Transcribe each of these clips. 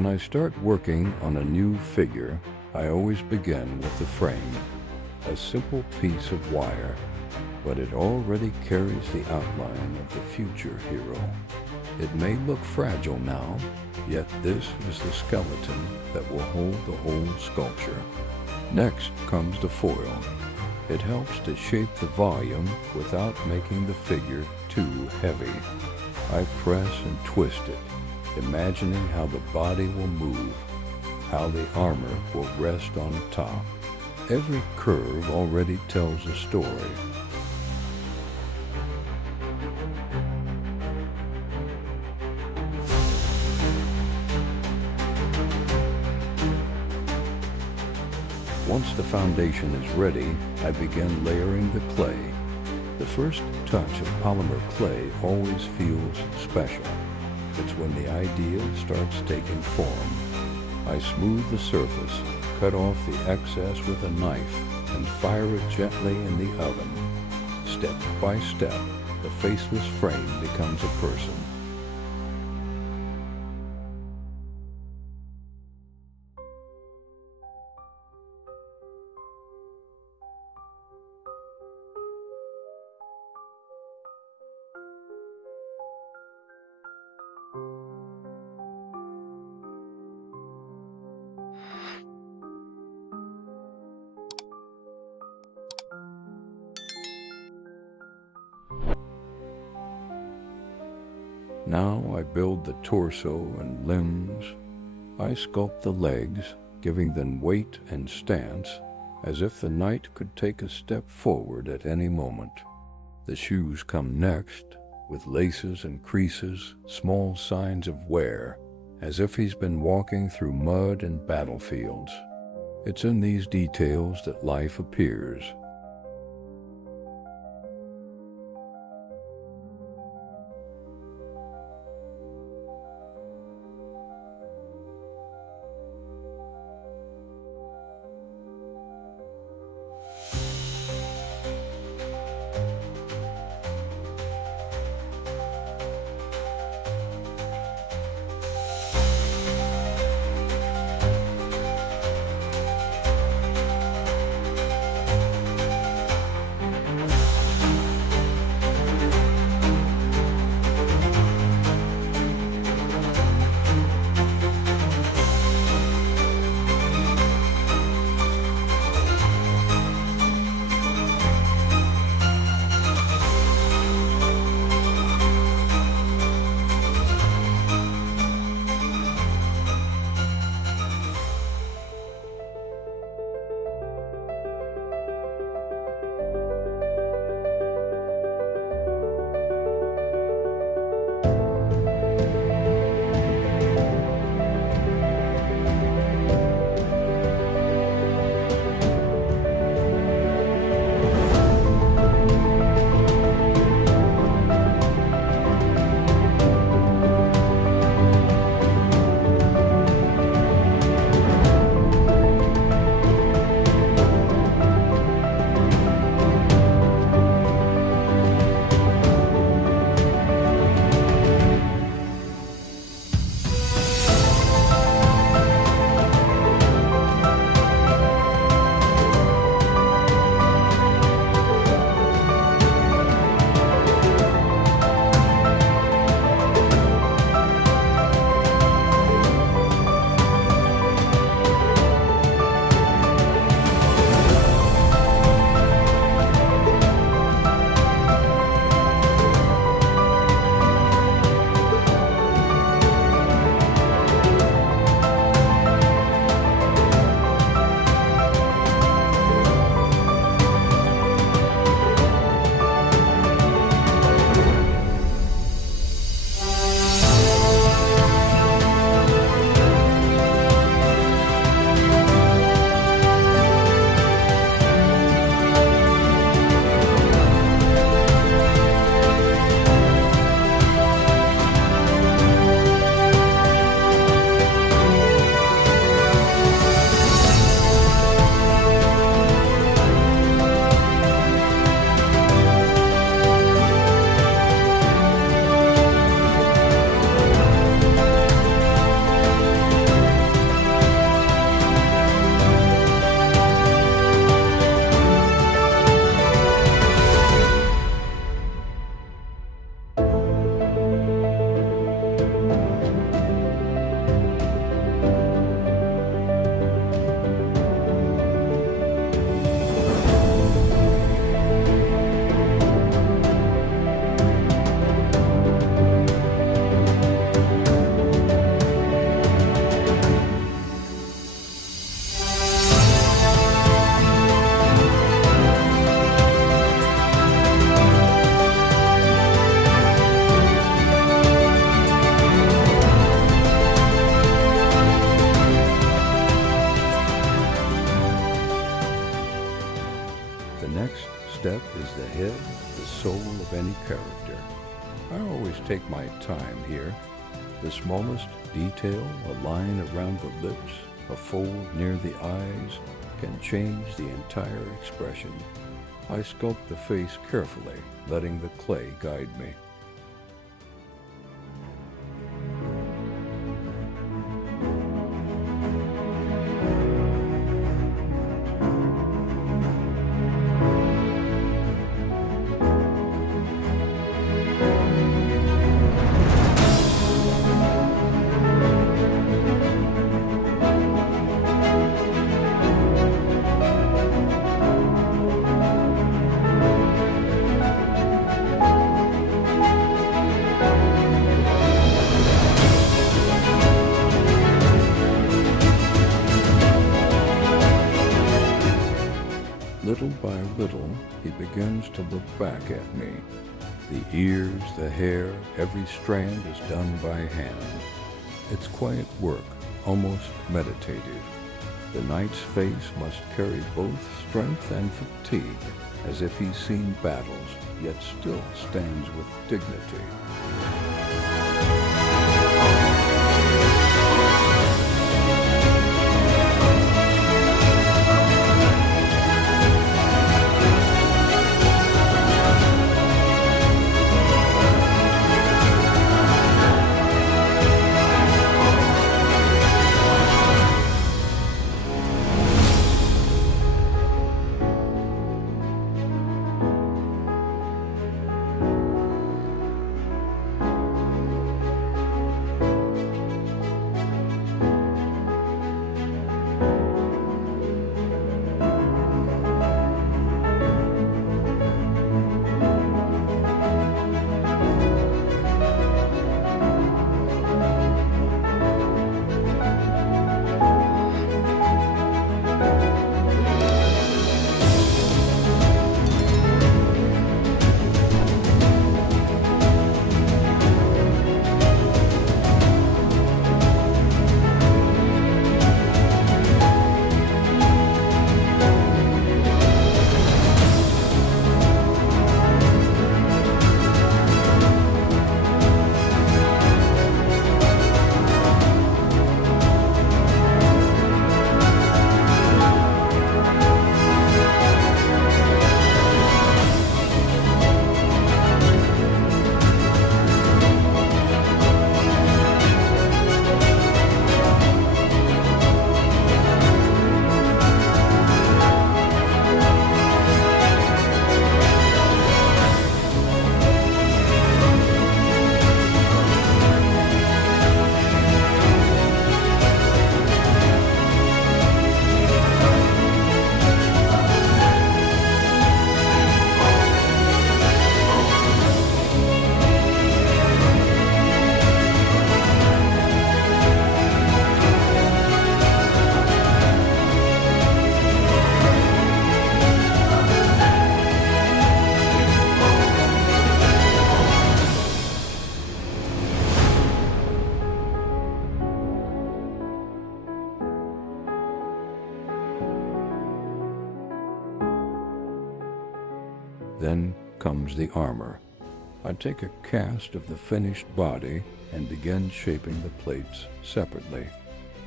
When I start working on a new figure, I always begin with the frame, a simple piece of wire, but it already carries the outline of the future hero. It may look fragile now, yet this is the skeleton that will hold the whole sculpture. Next comes the foil. It helps to shape the volume without making the figure too heavy. I press and twist it, imagining how the body will move, how the armor will rest on top. Every curve already tells a story. Once the foundation is ready, I begin layering the clay. The first touch of polymer clay always feels special. It's when the idea starts taking form. I smooth the surface, cut off the excess with a knife, and fire it gently in the oven. Step by step, the faceless frame becomes a person. Now I build the torso and limbs. I sculpt the legs, giving them weight and stance, as if the knight could take a step forward at any moment. The shoes come next, with laces and creases, small signs of wear, as if he's been walking through mud and battlefields. It's in these details that life appears. step is the head, the soul of any character. I always take my time here. The smallest detail, a line around the lips, a fold near the eyes, can change the entire expression. I sculpt the face carefully, letting the clay guide me. Little by little, he begins to look back at me. The ears, the hair, every strand is done by hand. It's quiet work, almost meditative. The knight's face must carry both strength and fatigue, as if he's seen battles, yet still stands with dignity. Then comes the armor. I take a cast of the finished body and begin shaping the plates separately.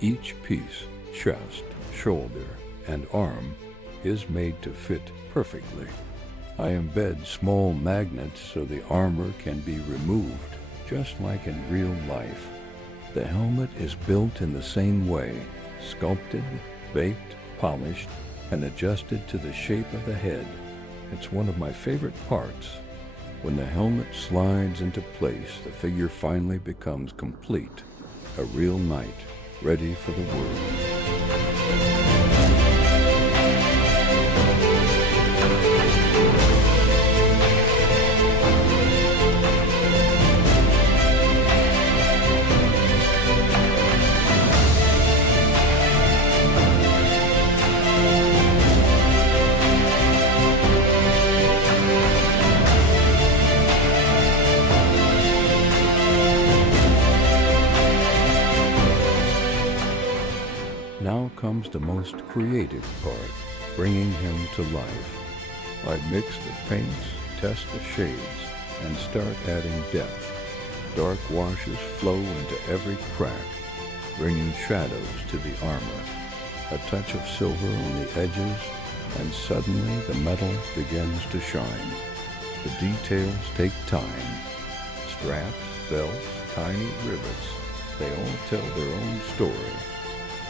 Each piece, chest, shoulder, and arm, is made to fit perfectly. I embed small magnets so the armor can be removed, just like in real life. The helmet is built in the same way, sculpted, baked, polished, and adjusted to the shape of the head. It's one of my favorite parts. When the helmet slides into place, the figure finally becomes complete, a real knight, ready for the world. Now comes the most creative part, bringing him to life. I mix the paints, test the shades, and start adding depth. Dark washes flow into every crack, bringing shadows to the armor. A touch of silver on the edges, and suddenly the metal begins to shine. The details take time. Straps, belts, tiny rivets, they all tell their own story.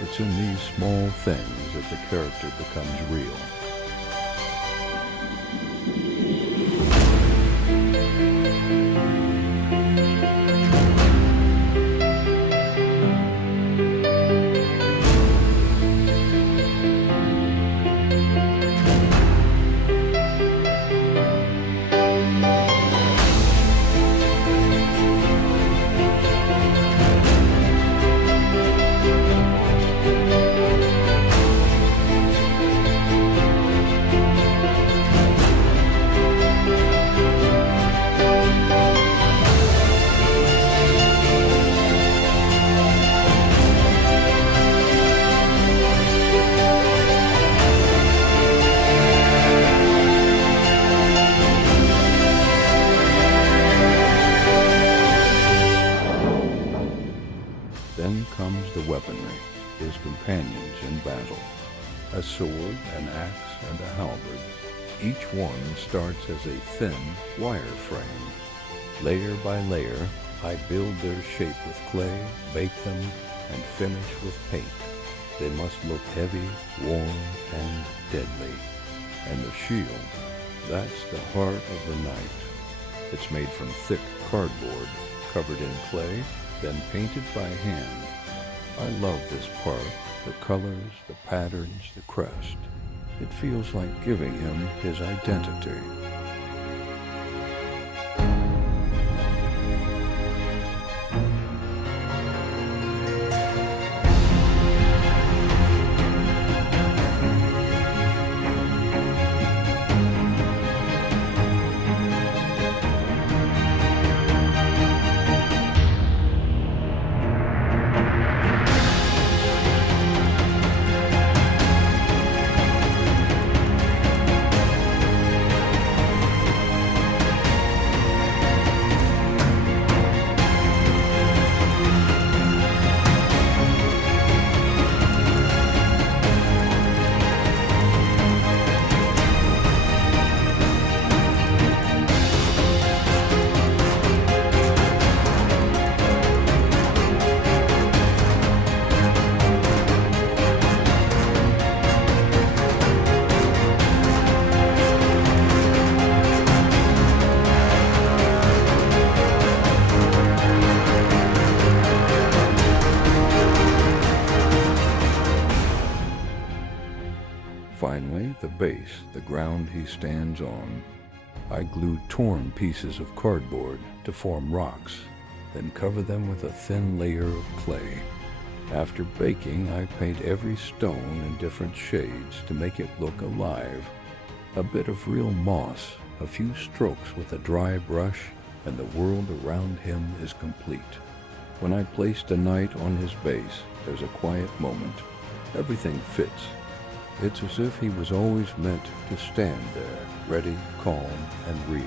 It's in these small things that the character becomes real. Then comes the weaponry, his companions in battle. A sword, an axe, and a halberd. Each one starts as a thin wire frame. Layer by layer, I build their shape with clay, bake them, and finish with paint. They must look heavy, warm, and deadly. And the shield, that's the heart of the knight. It's made from thick cardboard, covered in clay, then painted by hand. I love this part, the colors, the patterns, the crest. It feels like giving him his identity. Finally, the base, the ground he stands on. I glue torn pieces of cardboard to form rocks, then cover them with a thin layer of clay. After baking, I paint every stone in different shades to make it look alive. A bit of real moss, a few strokes with a dry brush, and the world around him is complete. When I place the knight on his base, there's a quiet moment. Everything fits. It's as if he was always meant to stand there, ready, calm, and real.